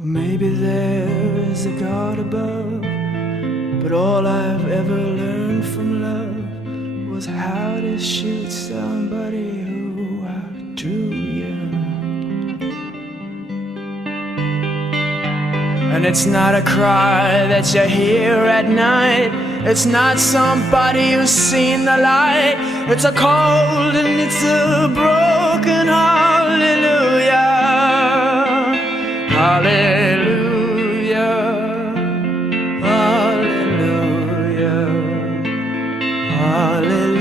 Maybe there's a God above, but all I've ever learned from love was how to shoot somebody who outdrew you. And it's not a cry that you hear at night, it's not somebody who's seen the light, it's a cold and it's a broken hallelujah. Hallelujah, hallelujah, hallelujah,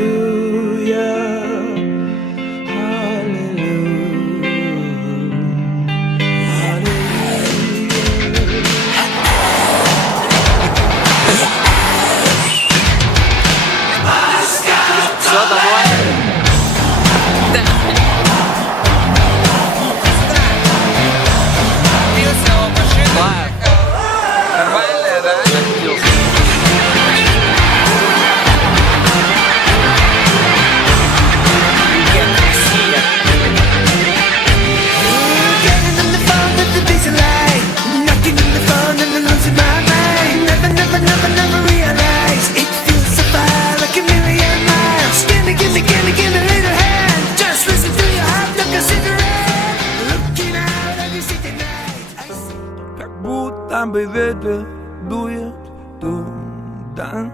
Там бы ветер дует туда,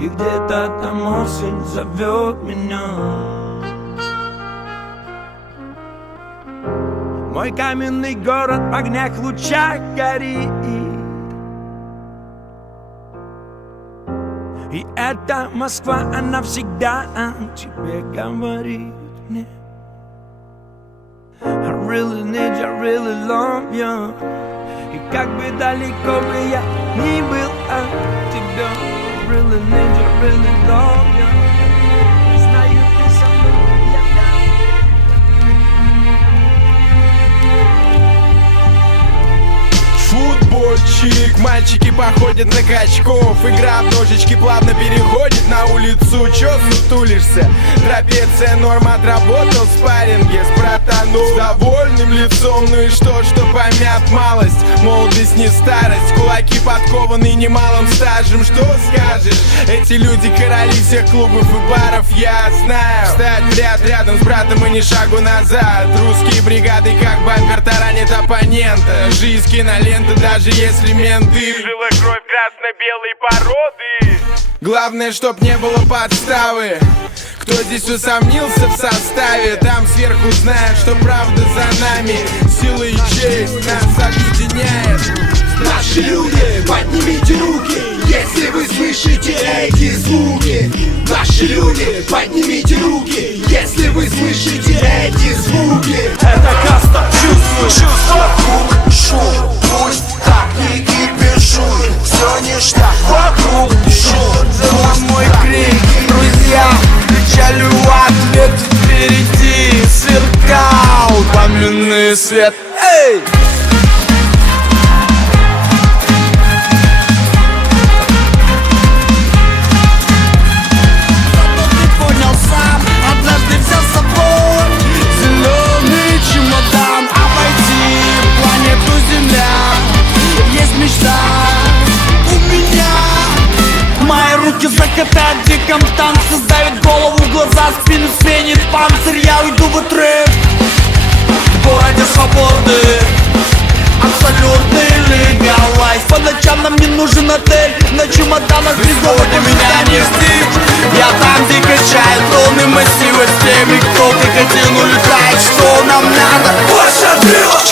и где-то там осень зовет меня. Мой каменный город в огнях лучах горит, и эта Москва, она всегда о тебе говорит мне. I really need you, I really love you. И как бы далеко бы я ни был от тебя, I really need you, I really love you. Знаю, ты со мной, я Футбольчик, мальчики походят на качков, игра в ножички плавно переходит на улицу. Чё сутулишься? Трапеция норм, отработал в спарринге с братаном с довольным лицом. Ну и что помят малость? Молодость не старость, кулаки подкованы немалым стажем. Что скажешь? Эти люди короли всех клубов и баров, я знаю. Встать в ряд рядом с братом и ни шагу назад. Русские бригады как бампер таранит оппонента. Жизнь кинолента, даже если менты. Жила кровь красно-белой породы. Главное, чтоб не было подставы. Кто здесь усомнился в составе, там сверху знают, что правда за нами. Сила и честь нас объединяет. Наши люди, поднимите руки, если вы слышите эти звуки. Наши люди, поднимите руки, если вы слышите эти звуки. Это каста, чувствую, вокруг шум, пусть так не кипишуй. Все ништяк, вокруг шум, вот мой крик, друзья. Кричали в ответ, впереди сверкал пламенный свет. Эй! Закатает в диком танце, сдавит голову, глаза, спину сменит панцирь. Я уйду в отрыв в городе свободы, абсолютный легалайз. По ночам нам не нужен отель, на чемоданах без золота меня не стыть. Я там, где качает ровный массивы с теми, кто как один улетает. Что нам надо? Больше отрывок!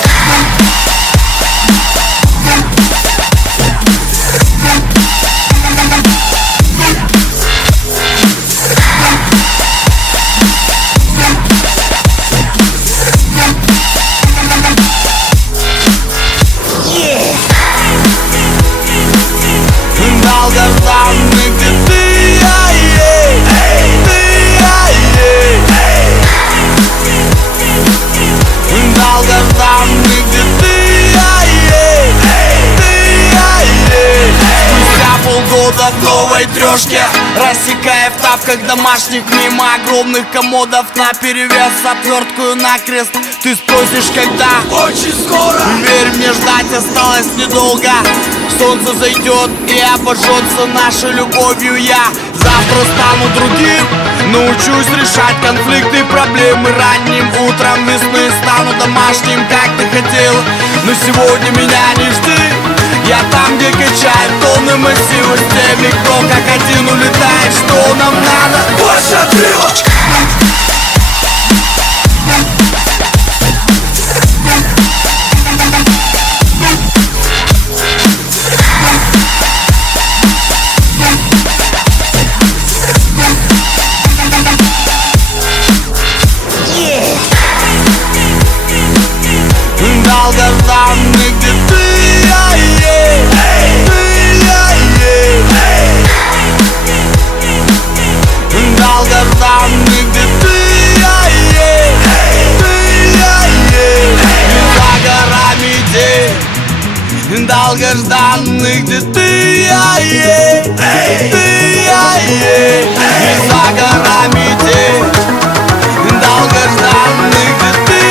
Долгожданный, где ты, долгожданный, где ты, спустя полгода в новой трешке. рассекая в тапках домашних мимо огромных комодов наперевес отверткую накрест. Ты спросишь, когда? Очень скоро. Верь мне, ждать осталось недолго. Солнце зайдет и обожжется нашей любовью. Я завтра стану другим, научусь решать конфликты, проблемы. Ранним утром весны стану домашним, как ты хотел. Но сегодня меня не жди. Я там, где качает тонны массива с теми, кто как один улетает. Что нам надо? Больше отрыва. Долгожданный, где ты, долгожданный, где ты, за горами день, долгожданный, где ты, за горами день, долгожданный, где ты,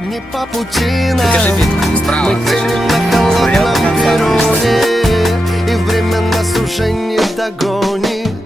Не по пути нам, мы тянем на холодном перроне, и время нас уже не догонит.